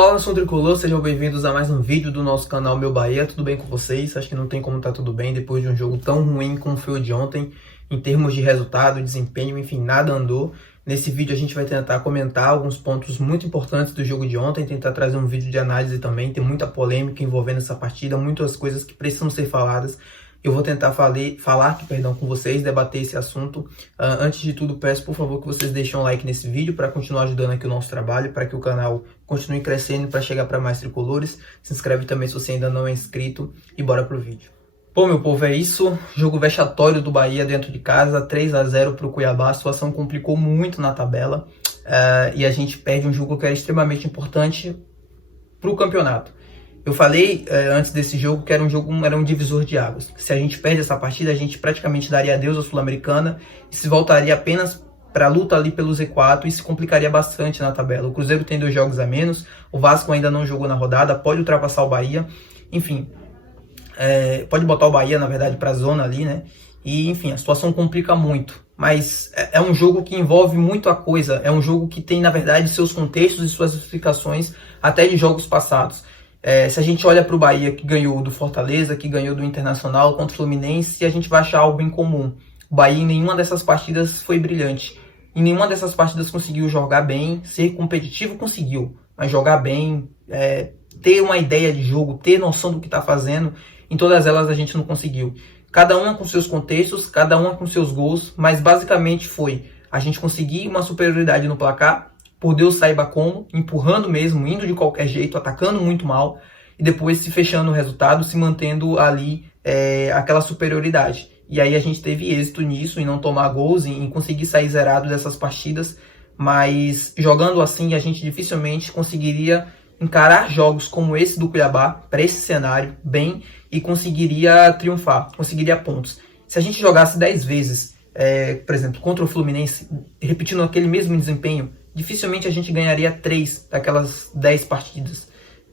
Fala, nação tricolor, sejam bem-vindos a mais um vídeo do nosso canal Meu Bahia. Tudo bem com vocês? Acho que não tem como estar tudo bem depois de um jogo tão ruim como foi o de ontem, em termos de resultado, desempenho, enfim, nada andou. Nesse vídeo a gente vai tentar comentar alguns pontos muito importantes do jogo de ontem, tentar trazer um vídeo de análise também. Tem muita polêmica envolvendo essa partida, muitas coisas que precisam ser faladas. Eu vou tentar falar com vocês, debater esse assunto. Antes de tudo, peço por favor que vocês deixem um like nesse vídeo para continuar ajudando aqui o nosso trabalho, para que o canal continue crescendo, para chegar para mais tricolores. Se inscreve também se você ainda não é inscrito e bora pro vídeo. Bom, meu povo, é isso. Jogo vexatório do Bahia dentro de casa, 3-0 para o Cuiabá. A situação complicou muito na tabela e a gente perde um jogo que era extremamente importante para o campeonato. Eu falei antes desse jogo que era um divisor de águas. Se a gente perde essa partida, a gente praticamente daria adeus à Sul-Americana e se voltaria apenas para a luta ali pelo Z4 e se complicaria bastante na tabela. O Cruzeiro tem 2 jogos a menos, o Vasco ainda não jogou na rodada, pode ultrapassar o Bahia, enfim, pode botar o Bahia, na verdade, para a zona ali, né? E, enfim, a situação complica muito. Mas é um jogo que envolve muita coisa, é um jogo que tem, na verdade, seus contextos e suas explicações até de jogos passados. Se a gente olha para o Bahia, que ganhou do Fortaleza, que ganhou do Internacional contra o Fluminense, a gente vai achar algo em comum. O Bahia em nenhuma dessas partidas foi brilhante. Em nenhuma dessas partidas conseguiu jogar bem, ser competitivo conseguiu, mas jogar bem, ter uma ideia de jogo, ter noção do que está fazendo, em todas elas a gente não conseguiu. Cada uma com seus contextos, cada uma com seus gols, mas basicamente foi a gente conseguir uma superioridade no placar, por Deus saiba como, empurrando mesmo, indo de qualquer jeito, atacando muito mal, e depois se fechando o resultado, se mantendo ali aquela superioridade. E aí a gente teve êxito nisso, em não tomar gols, em conseguir sair zerado dessas partidas, mas jogando assim a gente dificilmente conseguiria encarar jogos como esse do Cuiabá, para esse cenário, bem, e conseguiria triunfar, conseguiria pontos. Se a gente jogasse 10 vezes, por exemplo, contra o Fluminense, repetindo aquele mesmo desempenho, dificilmente a gente ganharia 3 daquelas 10 partidas.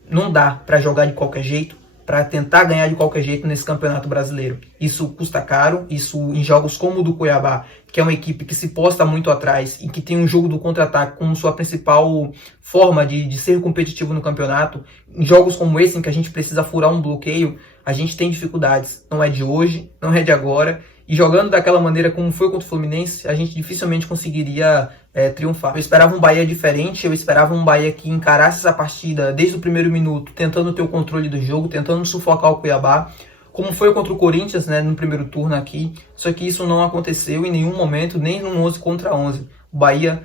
Não dá para jogar de qualquer jeito, para tentar ganhar de qualquer jeito nesse campeonato brasileiro. Isso custa caro, isso em jogos como o do Cuiabá, que é uma equipe que se posta muito atrás e que tem um jogo do contra-ataque como sua principal forma de ser competitivo no campeonato. Em jogos como esse, em que a gente precisa furar um bloqueio, a gente tem dificuldades. Não é de hoje, não é de agora. E jogando daquela maneira como foi contra o Fluminense, a gente dificilmente conseguiria triunfar. Eu esperava um Bahia diferente, eu esperava um Bahia que encarasse essa partida desde o primeiro minuto, tentando ter o controle do jogo, tentando sufocar o Cuiabá, como foi contra o Corinthians, né, no primeiro turno aqui. Só que isso não aconteceu em nenhum momento, nem no 11 contra 11. O Bahia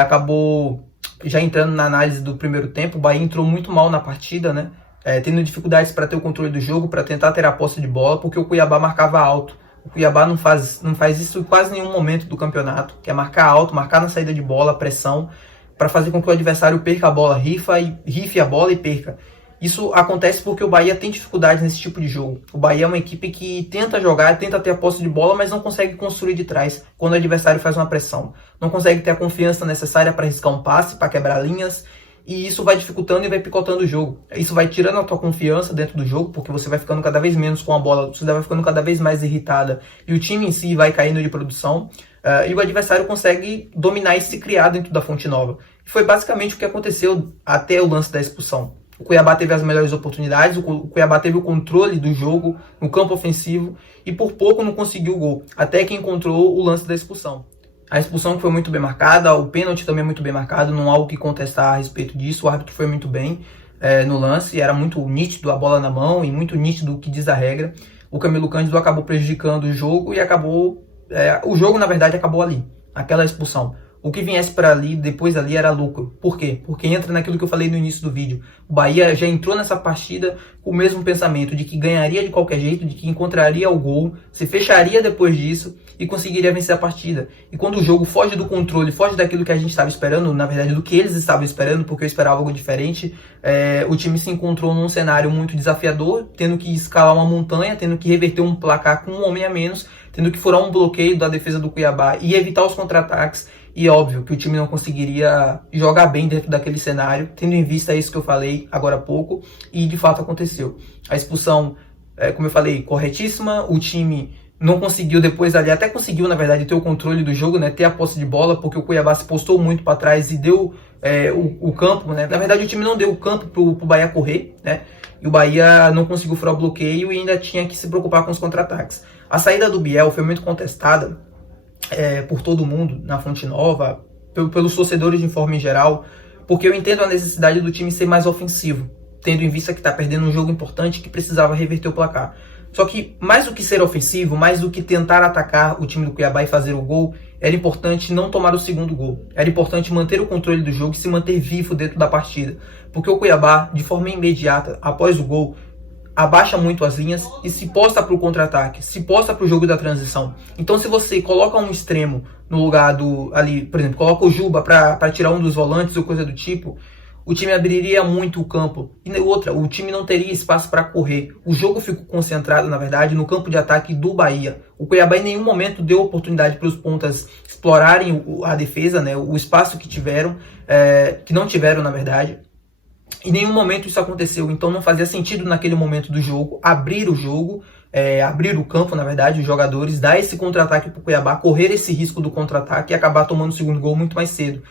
acabou, já entrando na análise do primeiro tempo, o Bahia entrou muito mal na partida, né, tendo dificuldades para ter o controle do jogo, para tentar ter a posse de bola, porque o Cuiabá marcava alto. O Cuiabá não faz isso em quase nenhum momento do campeonato, que é marcar alto, marcar na saída de bola, pressão, para fazer com que o adversário perca a bola, rife a bola e perca. Isso acontece porque o Bahia tem dificuldades nesse tipo de jogo. O Bahia é uma equipe que tenta jogar, tenta ter a posse de bola, mas não consegue construir de trás quando o adversário faz uma pressão. Não consegue ter a confiança necessária para arriscar um passe, para quebrar linhas, e isso vai dificultando e vai picotando o jogo. Isso vai tirando a tua confiança dentro do jogo, porque você vai ficando cada vez menos com a bola, você vai ficando cada vez mais irritada, e o time em si vai caindo de produção, e o adversário consegue dominar e se criar dentro da Fonte Nova. E foi basicamente o que aconteceu até o lance da expulsão. O Cuiabá teve as melhores oportunidades, o Cuiabá teve o controle do jogo no campo ofensivo, e por pouco não conseguiu o gol, até que encontrou o lance da expulsão. A expulsão foi muito bem marcada, o pênalti também muito bem marcado, não há algo que contestar a respeito disso. O árbitro foi muito bem no lance, era muito nítido a bola na mão e muito nítido o que diz a regra. O Camilo Cândido acabou prejudicando o jogo e o jogo na verdade acabou ali, aquela expulsão. O que viesse para ali, depois ali, era lucro. Por quê? Porque entra naquilo que eu falei no início do vídeo. O Bahia já entrou nessa partida com o mesmo pensamento de que ganharia de qualquer jeito, de que encontraria o gol, se fecharia depois disso e conseguiria vencer a partida. E quando o jogo foge do controle, foge daquilo que a gente estava esperando, na verdade do que eles estavam esperando, porque eu esperava algo diferente, o time se encontrou num cenário muito desafiador, tendo que escalar uma montanha, tendo que reverter um placar com um homem a menos, tendo que furar um bloqueio da defesa do Cuiabá e evitar os contra-ataques. E óbvio que o time não conseguiria jogar bem dentro daquele cenário, tendo em vista isso que eu falei agora há pouco, e de fato aconteceu. A expulsão, como eu falei, corretíssima, o time não conseguiu depois ali, até conseguiu na verdade ter o controle do jogo, né, ter a posse de bola, porque o Cuiabá se postou muito para trás e deu o campo, né, na verdade o time não deu o campo pro Bahia correr, né, e o Bahia não conseguiu furar o bloqueio e ainda tinha que se preocupar com os contra-ataques. A saída do Biel foi muito contestada por todo mundo na Fonte Nova, pelos torcedores de forma em geral, porque eu entendo a necessidade do time ser mais ofensivo, tendo em vista que está perdendo um jogo importante que precisava reverter o placar. Só que mais do que ser ofensivo, mais do que tentar atacar o time do Cuiabá e fazer o gol, era importante não tomar o segundo gol. Era importante manter o controle do jogo e se manter vivo dentro da partida. Porque o Cuiabá, de forma imediata, após o gol, abaixa muito as linhas e se posta para o contra-ataque, se posta para o jogo da transição. Então se você coloca um extremo no lugar do, ali, por exemplo, coloca o Juba para tirar um dos volantes ou coisa do tipo, o time abriria muito o campo. E outra, o time não teria espaço para correr. O jogo ficou concentrado, na verdade, no campo de ataque do Bahia. O Cuiabá em nenhum momento deu oportunidade para os pontas explorarem a defesa, né, o espaço que tiveram, que não tiveram, na verdade. Em nenhum momento isso aconteceu, então não fazia sentido naquele momento do jogo abrir o jogo, abrir o campo, na verdade, os jogadores, dar esse contra-ataque para o Cuiabá, correr esse risco do contra-ataque e acabar tomando o segundo gol muito mais cedo.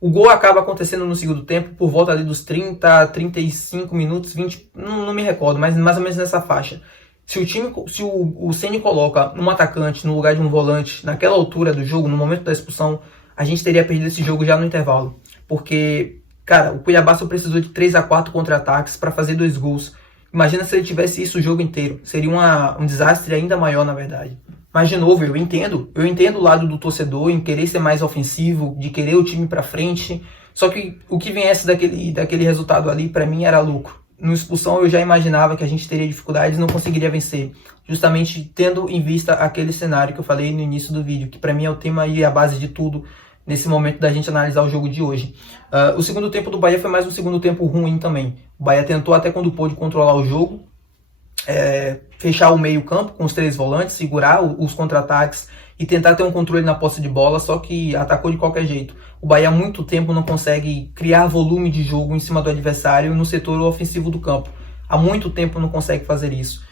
O gol acaba acontecendo no segundo tempo, por volta ali dos 30, 35 minutos, 20, não me recordo, mas mais ou menos nessa faixa. Se o Ceni coloca um atacante no lugar de um volante, naquela altura do jogo, no momento da expulsão, a gente teria perdido esse jogo já no intervalo. Porque, cara, o Cuiabá só precisou de 3 a 4 contra-ataques para fazer 2 gols. Imagina se ele tivesse isso o jogo inteiro. Seria um desastre ainda maior, na verdade. Mas, de novo, eu entendo o lado do torcedor em querer ser mais ofensivo, de querer o time pra frente. Só que o que viesse daquele resultado ali, pra mim, era lucro. No expulsão, eu já imaginava que a gente teria dificuldades e não conseguiria vencer. Justamente tendo em vista aquele cenário que eu falei no início do vídeo, que pra mim é o tema e a base de tudo nesse momento da gente analisar o jogo de hoje. O segundo tempo do Bahia foi mais um segundo tempo ruim também. O Bahia tentou até quando pôde controlar o jogo, fechar o meio campo com os 3 volantes, segurar os contra-ataques e tentar ter um controle na posse de bola, só que atacou de qualquer jeito. O Bahia há muito tempo não consegue criar volume de jogo em cima do adversário no setor ofensivo do campo. Há muito tempo não consegue fazer isso.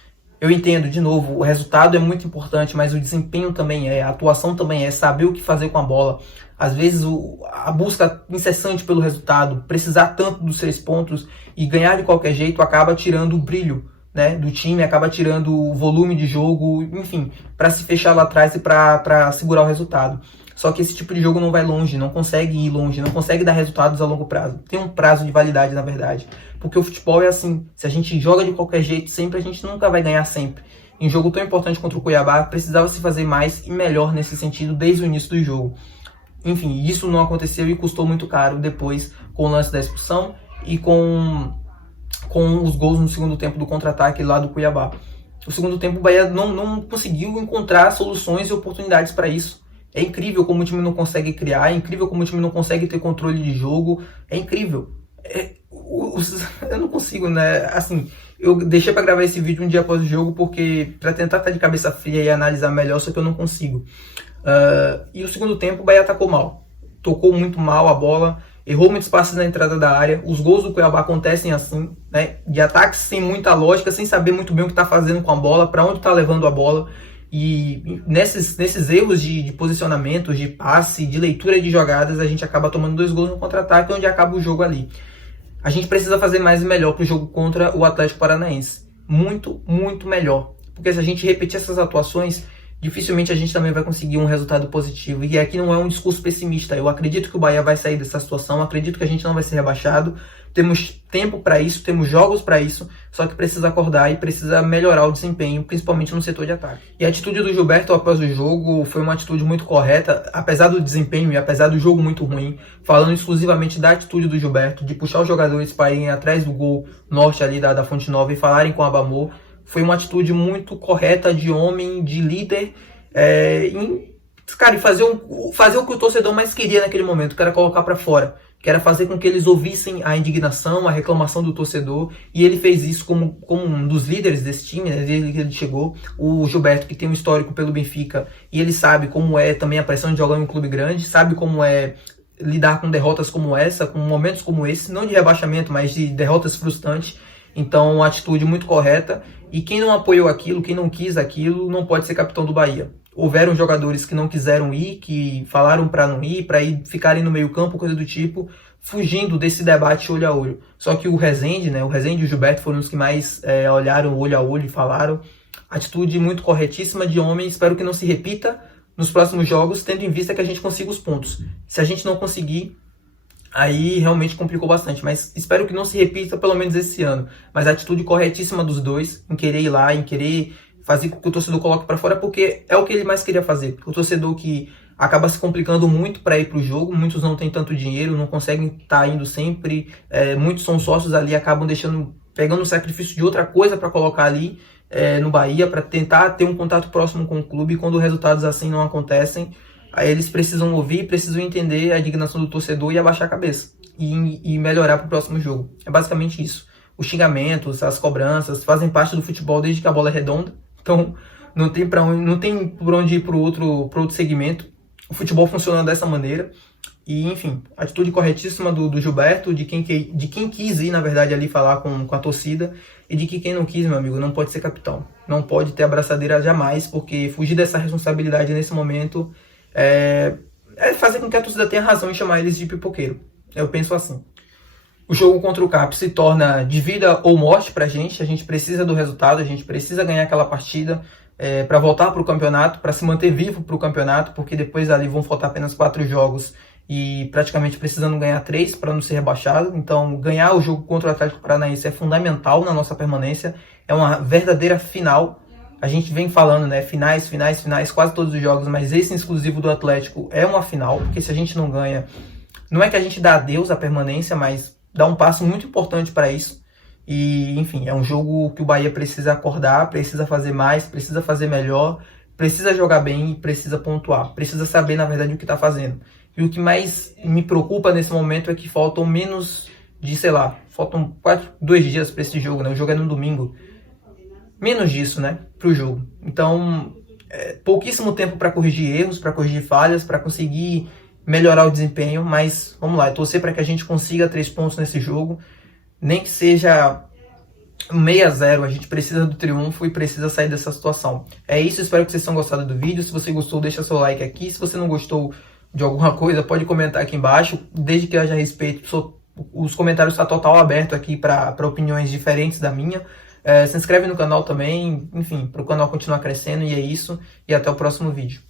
Eu entendo, de novo, o resultado é muito importante, mas o desempenho também a atuação também saber o que fazer com a bola. Às vezes a busca incessante pelo resultado, precisar tanto dos 3 pontos e ganhar de qualquer jeito acaba tirando o brilho, né, do time, acaba tirando o volume de jogo, enfim, para se fechar lá atrás e para segurar o resultado. Só que esse tipo de jogo não vai longe, não consegue ir longe, não consegue dar resultados a longo prazo. Tem um prazo de validade, na verdade. Porque o futebol é assim, se a gente joga de qualquer jeito sempre, a gente nunca vai ganhar sempre. Em um jogo tão importante contra o Cuiabá, precisava se fazer mais e melhor nesse sentido desde o início do jogo. Enfim, isso não aconteceu e custou muito caro depois com o lance da expulsão e com os gols no segundo tempo do contra-ataque lá do Cuiabá. No segundo tempo o Bahia não conseguiu encontrar soluções e oportunidades para isso. É incrível como o time não consegue criar, é incrível como o time não consegue ter controle de jogo, é incrível. Eu não consigo, né? Assim, eu deixei para gravar esse vídeo um dia após o jogo porque para tentar estar de cabeça fria e analisar melhor, só que eu não consigo. E o segundo tempo o Bahia atacou mal, tocou muito mal a bola, errou muitos passes na entrada da área. Os gols do Cuiabá acontecem assim, né? De ataques sem muita lógica, sem saber muito bem o que está fazendo com a bola, para onde está levando a bola. E nesses erros de posicionamento, de passe, de leitura de jogadas, a gente acaba tomando 2 gols no contra-ataque, onde acaba o jogo ali. A gente precisa fazer mais e melhor para o jogo contra o Atlético Paranaense. Muito, muito melhor. Porque se a gente repetir essas atuações, dificilmente a gente também vai conseguir um resultado positivo. E aqui não é um discurso pessimista. Eu acredito que o Bahia vai sair dessa situação, acredito que a gente não vai ser rebaixado. Temos tempo para isso, temos jogos para isso, só que precisa acordar e precisa melhorar o desempenho, principalmente no setor de ataque. E a atitude do Gilberto após o jogo foi uma atitude muito correta, apesar do desempenho e apesar do jogo muito ruim, falando exclusivamente da atitude do Gilberto, de puxar os jogadores para irem atrás do gol norte ali da Fonte Nova e falarem com a Abamor. Foi uma atitude muito correta de homem, de líder, e fazer o que o torcedor mais queria naquele momento, que era colocar para fora, que era fazer com que eles ouvissem a indignação, a reclamação do torcedor, e ele fez isso como um dos líderes desse time, né, desde que ele chegou. O Gilberto, que tem um histórico pelo Benfica, e ele sabe como é também a pressão de jogar em um clube grande, sabe como é lidar com derrotas como essa, com momentos como esse, não de rebaixamento, mas de derrotas frustrantes. Então, uma atitude muito correta. E quem não apoiou aquilo, quem não quis aquilo, não pode ser capitão do Bahia. Houveram jogadores que não quiseram ir, que falaram para não ir, para ir ficarem no meio campo, coisa do tipo, fugindo desse debate olho a olho. Só que o Rezende, né, o Rezende e o Gilberto foram os que mais olharam olho a olho e falaram. Atitude muito corretíssima de homem, espero que não se repita nos próximos jogos, tendo em vista que a gente consiga os pontos. Se a gente não conseguir, aí realmente complicou bastante, mas espero que não se repita pelo menos esse ano. Mas a atitude corretíssima dos dois, em querer ir lá, em querer fazer com que o torcedor coloque para fora, porque é o que ele mais queria fazer. O torcedor que acaba se complicando muito para ir para o jogo, muitos não têm tanto dinheiro, não conseguem estar indo sempre, muitos são sócios ali, acabam pegando o sacrifício de outra coisa para colocar ali no Bahia, para tentar ter um contato próximo com o clube, e quando resultados assim não acontecem, aí eles precisam ouvir, precisam entender a indignação do torcedor e abaixar a cabeça e melhorar para o próximo jogo. É basicamente isso. Os xingamentos, as cobranças fazem parte do futebol desde que a bola é redonda, então não tem por onde ir para outro segmento. O futebol funciona dessa maneira. E, enfim, atitude corretíssima do Gilberto, de quem quis ir, na verdade, ali falar com a torcida, e de que quem não quis, meu amigo, não pode ser capitão. Não pode ter abraçadeira jamais, porque fugir dessa responsabilidade nesse momento é fazer com que a torcida tenha razão em chamar eles de pipoqueiro. Eu penso assim. O jogo contra o CAP se torna de vida ou morte pra gente. A gente precisa do resultado, a gente precisa ganhar aquela partida para voltar para o campeonato, para se manter vivo para o campeonato, porque depois ali vão faltar apenas 4 jogos e praticamente precisando ganhar 3 para não ser rebaixado. Então, ganhar o jogo contra o Atlético Paranaense é fundamental na nossa permanência. É uma verdadeira final. A gente vem falando, né? Finais, quase todos os jogos, mas esse exclusivo do Atlético é uma final, porque se a gente não ganha, não é que a gente dá adeus à permanência, mas dá um passo muito importante para isso. E, enfim, é um jogo que o Bahia precisa acordar, precisa fazer mais, precisa fazer melhor, precisa jogar bem e precisa pontuar. Precisa saber, na verdade, o que está fazendo. E o que mais me preocupa nesse momento é que faltam menos de, faltam 2 dias para esse jogo, né? O jogo é no domingo. Menos disso, né? Para o jogo. Então, pouquíssimo tempo para corrigir erros, para corrigir falhas, para conseguir melhorar o desempenho. Mas, vamos lá, torcer para que a gente consiga 3 pontos nesse jogo. Nem que seja 6-0, a gente precisa do triunfo e precisa sair dessa situação. É isso, espero que vocês tenham gostado do vídeo. Se você gostou, deixa seu like aqui. Se você não gostou de alguma coisa, pode comentar aqui embaixo. Desde que haja respeito, os comentários estão total aberto aqui para opiniões diferentes da minha. Se inscreve no canal também, enfim, para o canal continuar crescendo. E é isso, e até o próximo vídeo.